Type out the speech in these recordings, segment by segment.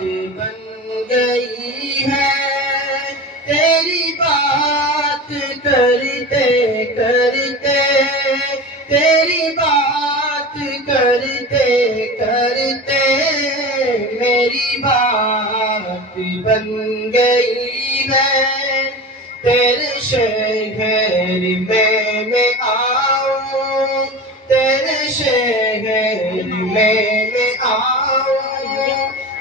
बन गई है, तेरी बात करते करते, तेरी बात करते करते मेरी बात बन गई है। तेरे शहर में मैं आऊं, तेरे शहर में मैं आऊं,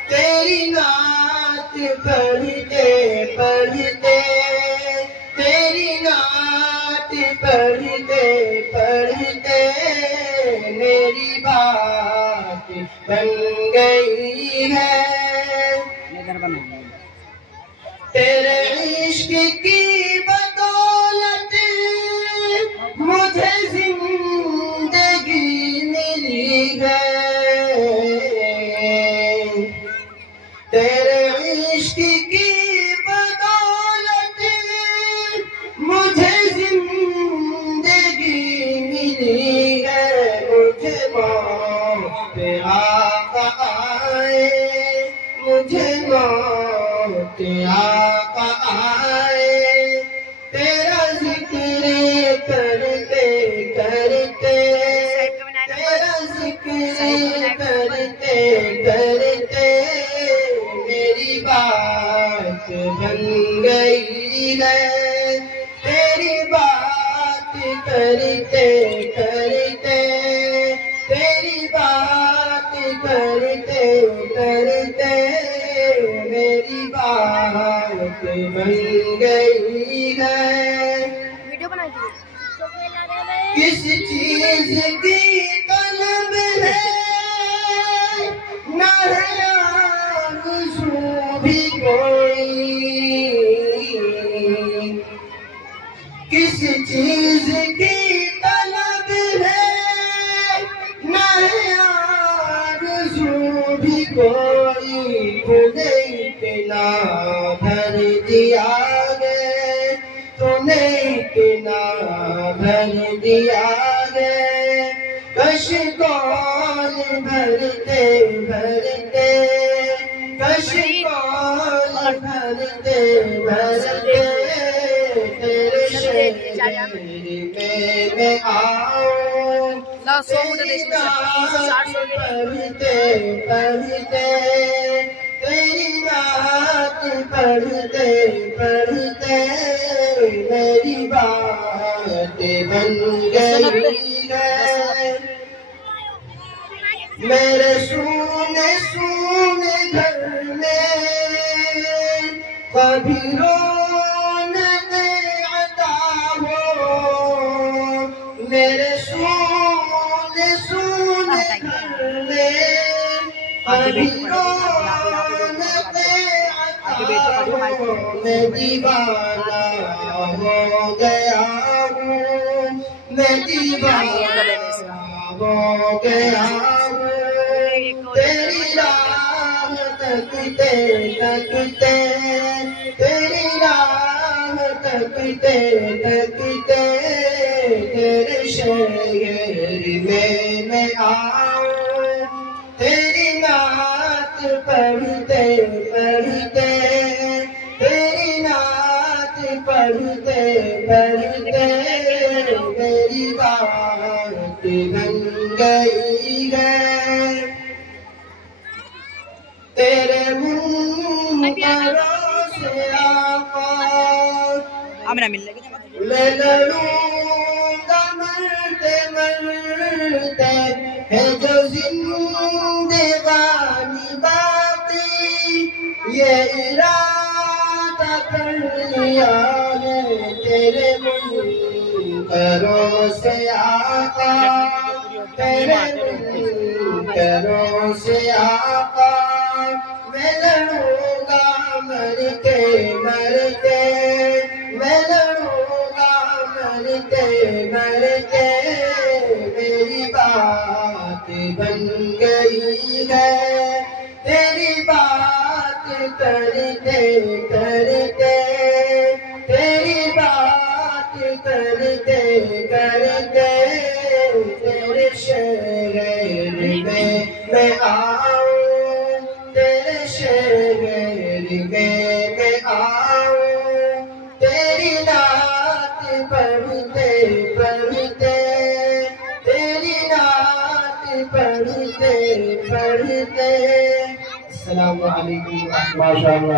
तेरी नात पढ़ते पढ़ते, तेरी नात पढ़ते पढ़ते मेरी बात बन गई है। तेरे इश्क की बदौलत मुझे जिंदगी मिली है, तेरे इश्क की बदौलत मुझे जिंदगी मिली है। मुझे मौत आका आए, मुझे मौत आका आए, तेरा जिक्र करते करते, तेरा जिक्र करते करते मेरी बात बन गई है। तेरी बात करते करते, तेरी बात करते करते मेरी बात बन गई है। किस चीज की तलब है ना है आरज़ू भी कोई, किस चीज की तलब है ना है आरज़ू भी कोई। तूने इतना भर दिया है, तूने इतना भर दिया है, कशकोल भरते भरते, कशकोल भरते भरते तेरे शहर में मैं आऊं, तेरी नात पढ़ते पढ़ते, तेरी नात पढ़ते पढ़ते मेरी बात बन गई है। मेरे सूने सूने घर में कभी रौनक अता हो, मेरे सूने सूने घर में कभी रौनक अता हो। मैं दीवाना हो गया हूँ, मैं दीवाना हो गया हूँ, तेरी राह तकते तकते, तेरी राह तकते तकते तेरे शहर में मैं आऊं, तेरी नात पढ़ते पढ़ते, तेरी नात पढ़ते पढ़ते मेरी बात बन गई है। तेरे मुनकरों से आका मैं लड़ूंगा मरते मरते, है जो जिंदगानी बाकी ये इरादा कर लिया है। तेरे मुनकरों से आका, तेरे मुनकरों से आका मैं लड़ूंगा मरते मरते, मैं लड़ूंगा मरते मरते मेरी बात बन गई है। तेरी बात करते करते, तेरी बात करते करते तेरे शहर में मैं आऊं, तेरे शहर में मैं आऊं, तेरी नात पढ़ते पढ़ते, तेरी नात पढ़ते पढ़ते। अस्सलामु अलैकुम। माशाअल्लाह।